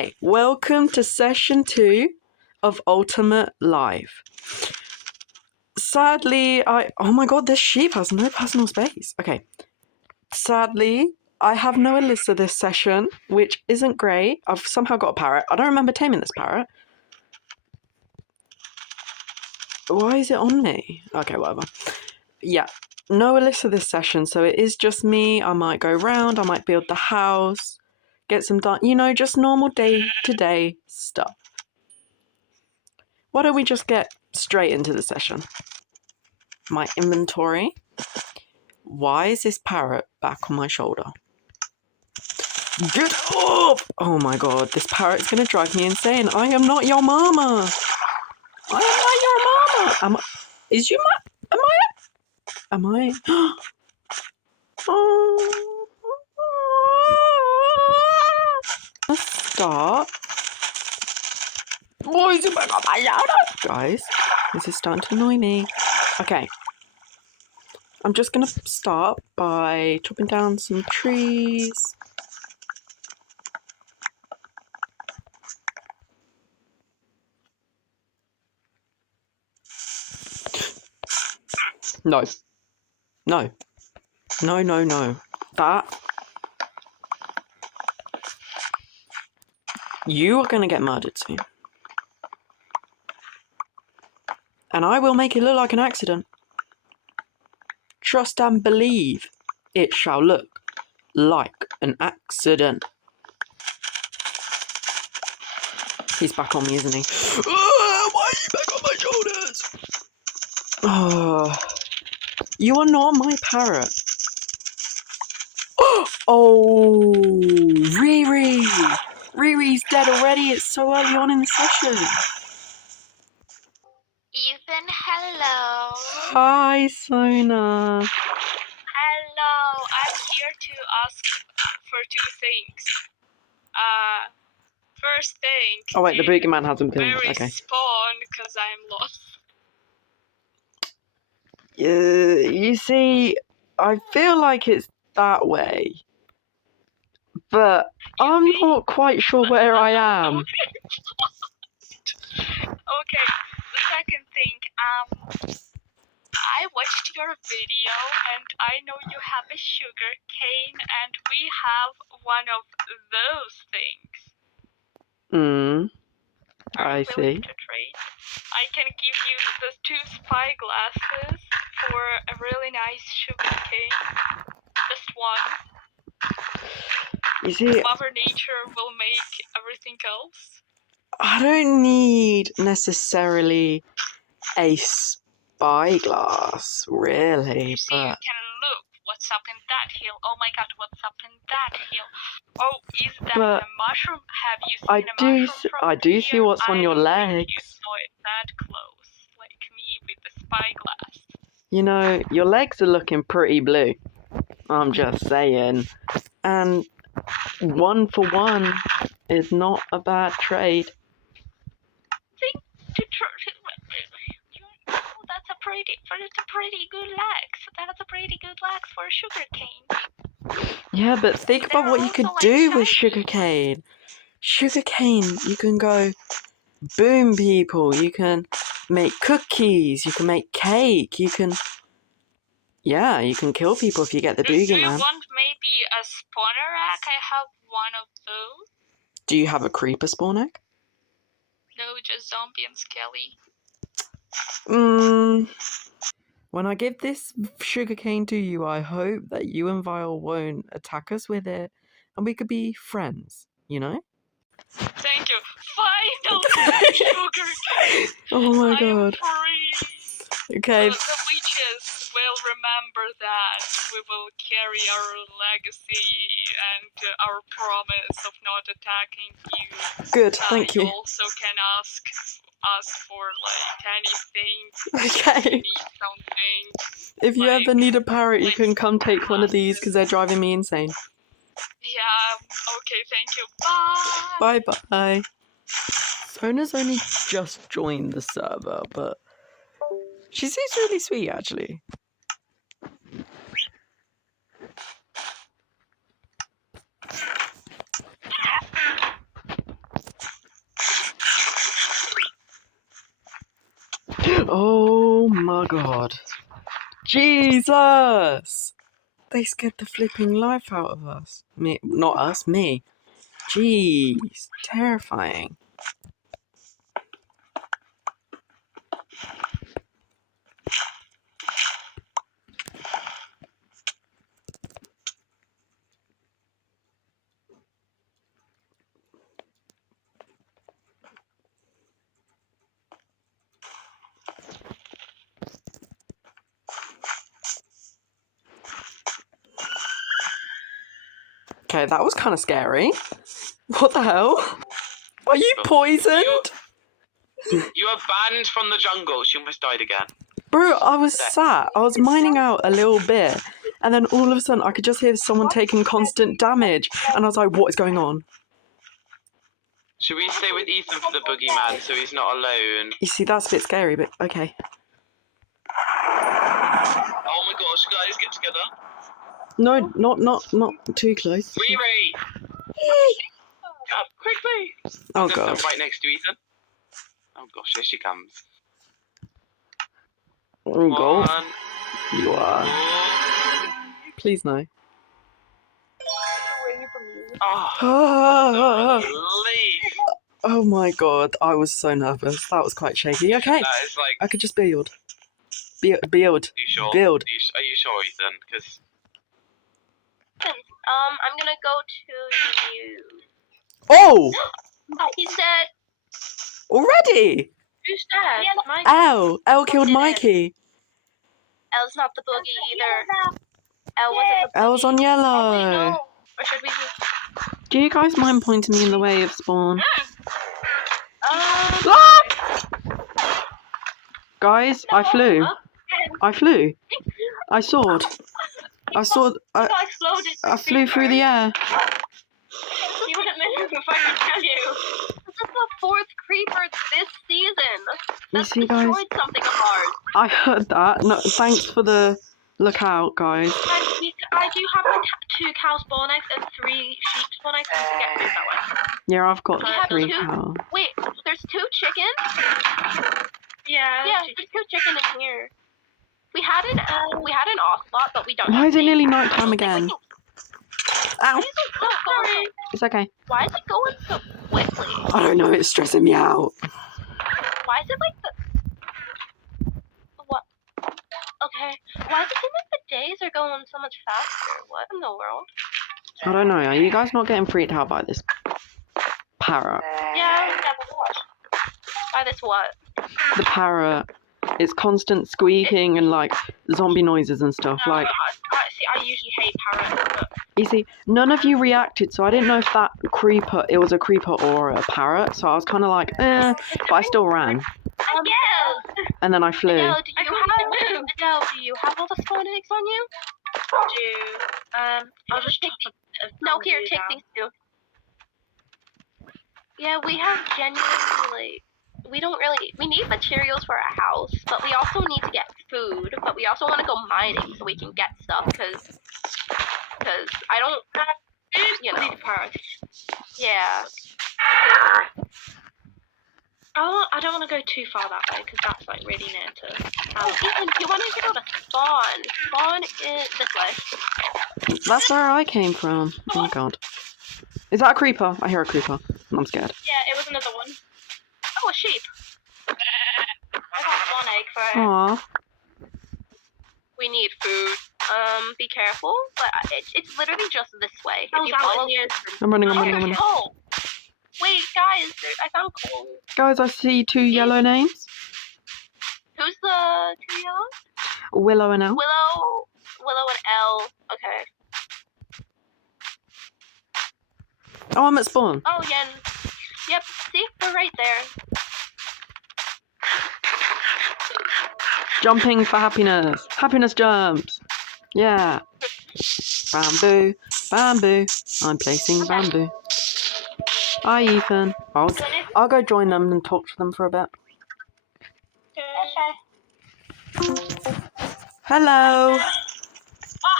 Hey, welcome to session 2 of Ultimate Live. Sadly, oh my god, this sheep has no personal space. Okay. Sadly, I have no Alyssa this session, which isn't great. I've somehow got a parrot. I don't remember taming this parrot. Why is it on me? Okay, whatever. Yeah, no Alyssa this session, so it is just me. I might go round, I might build the house, get some done, just normal day-to-day stuff. Why don't we just get straight into the session? My inventory. Why is this parrot back on my shoulder? Get up! Oh my god, this parrot's gonna drive me insane. I am not your mama. I am not your mama. Is you ma? Am I? Let's start. Why is it back on my shoulder? Guys, this is starting to annoy me. Okay. I'm just going to start by chopping down some trees. No. No. No, no, no. That. You are going to get murdered soon. And I will make it look like an accident. Trust and believe it shall look like an accident. He's back on me, isn't he? Why are you back on my shoulders? Oh, you are not my parrot. Oh, Riri! Riri's dead already. It's so early on in the session. Ethan, hello. Hi, Sona. Hello. I'm here to ask for two things. First thing. Oh wait, the boogeyman hasn't been. Where is Okay. spawn? Because I'm lost. You see, I feel like it's that way, but I'm not quite sure where I am. Okay. The second thing. I watched your video and I know you have a sugar cane and we have one of those things. I see. To trade? I can give you the 2 spy glasses for a really nice sugar cane. Just one. You see, Mother Nature will make everything else. I don't need necessarily a spyglass, really, You see, but you can look what's up in that hill. Oh my god, what's up in that hill? Oh, is that a mushroom? Have you seen a mushroom from I do here? see what's on your I don't legs. think you saw it that close, like me with the spyglass. You know, your legs are looking pretty blue. I'm just saying. And 1 for 1 is not a bad trade. That's a pretty good legs. That's a pretty good legs for a sugar cane. Yeah, but think about what you could do with sugarcane. Sugarcane, you can go boom people, you can make cookies, you can make cake, you can kill people if you get the boogeyman. Do you want maybe a spawner egg? I have one of those. Do you have a creeper spawn egg? No, just zombie and skelly. When I give this sugarcane to you, I hope that you and Vile won't attack us with it, and we could be friends, you know? Thank you. Finally, sugarcane. Oh my god. Free. Okay. The witches will remember that. We will carry our legacy and our promise of not attacking you. Good, thank you. You also can ask us for anything. Okay. If you need something. If you ever need a parrot, you can come take one of these because they're driving me insane. Yeah, okay, thank you. Bye. Bye. Sona's only just joined the server, but she seems really sweet, actually. Oh my god. Jesus! They scared the flipping life out of us. Me, not us, me. Jeez, terrifying. Okay, that was kind of scary. What the hell? Are you poisoned? You are banned from the jungle. She almost died again. Bro, I was mining out a little bit, and then all of a sudden I could just hear someone taking constant damage, and I was like, what is going on? Should we stay with Ethan for the boogeyman so he's not alone? You see, that's a bit scary, but okay. Oh my gosh, guys, get together. No, not too close. Riri! Up quickly! Oh Just god. right next to Ethan. Oh gosh, here she comes. Oh god. 1, You are. 2. Please no. Oh, leave. Oh my god, I was so nervous. That was quite shaky. Okay, That is like. I could just build. Build. Are you sure? Build. Are you sure, Ethan? Because. I'm gonna go to you. Oh! He said, Already? who's that? L. L killed Mikey. L's not the boogie either. L wasn't the boogie. L's on yellow. Or should we Do you guys mind pointing me in the way of spawn? Guys, I flew. I flew. I soared. I flew through the air. You wouldn't miss if I could tell you. This is the 4th creeper this season. You see, guys? Destroyed something of ours. I heard that. No, thanks for the lookout, guys. I do have like 2 cow spawn eggs and 3 sheep spawn eggs. So we can get food that way. Yeah, I've got We have 3 2 cows. Wait, there's 2 chickens. Yeah, there's 2 chicken in here. We had an ocelot, but we don't. Why is it nearly night time again? Ow! Why is it going It's okay. Why is it going so quickly? I don't know, it's stressing me out. Why is it like the... What? Okay. Why is it seem like the days are going so much faster? What in the world? I don't know, are you guys not getting freaked out by this parrot? Yeah, by this what? The parrot. It's constant squeaking and like zombie noises and stuff. Like, I usually hate parrots, but... you see, none of you reacted, so I didn't know if that creeper, it was a creeper or a parrot. So I was kind of like, but I still ran. Adele! And then I flew. Adele, do you have all the spawn eggs on you? I'll just take these. No, here, take these 2. Yeah, we have genuinely, like, we need materials for our house, but we also need to get food, but we also want to go mining so we can get stuff, because I don't, you know. Yeah. I don't want to go too far that way, because that's, like, really near to... Ethan, you wanted to go to spawn. Spawn is this way. That's where I came from. Oh my god. Is that a creeper? I hear a creeper. I'm scared. Yeah, it was another one. Oh, a sheep. I got 1 egg for it. Aww. We need food. Be careful, but it's literally just this way. If you I'm running. coal. Wait, guys, I found coal. Guys, I see 2 yellow names. Who's the 2 yellow? Willow and L. Willow and L. Okay. Oh, I'm at spawn. Oh, yeah. Yep, see? We're right there. Jumping for happiness. Happiness jumps. Yeah. Bamboo. Bamboo. I'm placing bamboo. Hi, Ethan. I'll go join them and talk to them for a bit. Okay. Hello. Oh,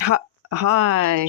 hi! Hi.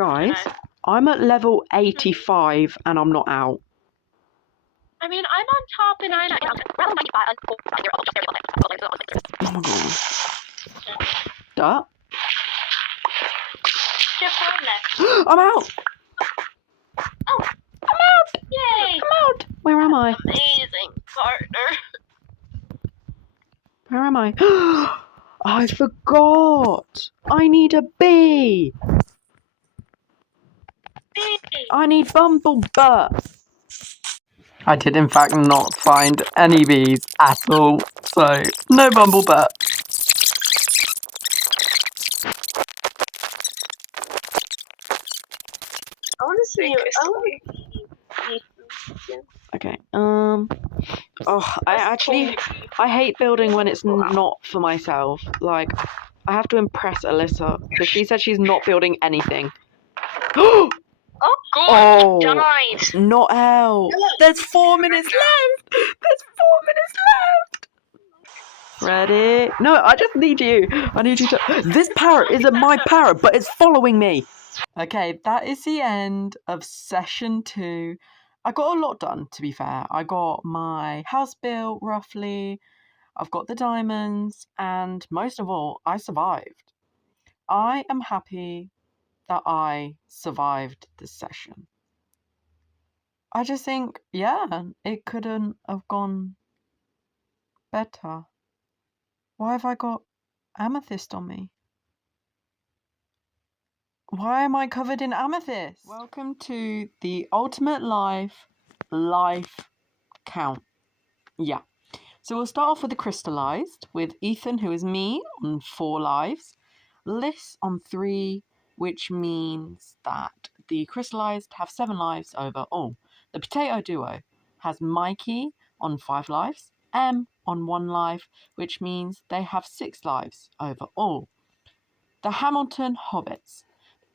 Guys, I'm at level 85 and I'm not out. I mean, I'm on top and I'm Oh my god. Duh. I'm out! Oh! I'm out! Yay! I'm out! Where am I? Amazing partner. Where am I? I forgot! I need a bee! I need bumblebutt! I did in fact not find any bees at all, so no bumblebutt. I want to see you. Okay, I hate building when it's not for myself. Like, I have to impress Alyssa, because she said she's not building anything. Oh, good. Oh, Died. not out. There's 4 minutes left. There's 4 minutes left. Ready? No, I just need you. I need you to... This parrot isn't my parrot, but it's following me. Okay, that is the end of session 2. I got a lot done, to be fair. I got my house built, roughly. I've got the diamonds. And most of all, I survived. I am happy that I survived this session. I just think, yeah, it couldn't have gone better. Why have I got amethyst on me? Why am I covered in amethyst? Welcome to the ultimate life count. Yeah. So we'll start off with the crystallized, with Ethan, who is me, on 4 lives. Liz on 3, which means that the crystallized have 7 lives overall. The potato duo has Mikey on 5 lives, M on 1 life, which means they have 6 lives overall. The Hamilton hobbits.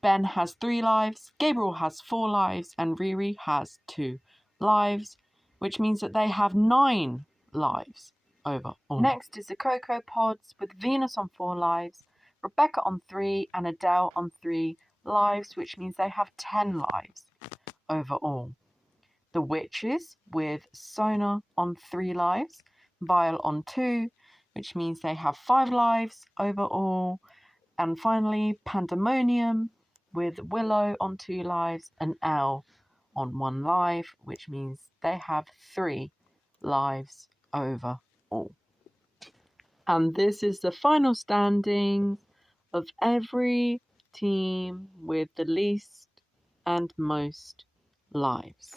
Ben has 3 lives, Gabriel has 4 lives, and Riri has 2 lives, which means that they have 9 lives overall. Next is the Cocoa Pods, with Venus on 4 lives, Rebecca on 3, and Adele on 3 lives, which means they have 10 lives overall. The Witches, with Sona on 3 lives, Vile on 2, which means they have 5 lives overall. And finally, Pandemonium, with Willow on 2 lives and Elle on 1 life, which means they have 3 lives overall. And this is the final standings of every team with the least and most lives.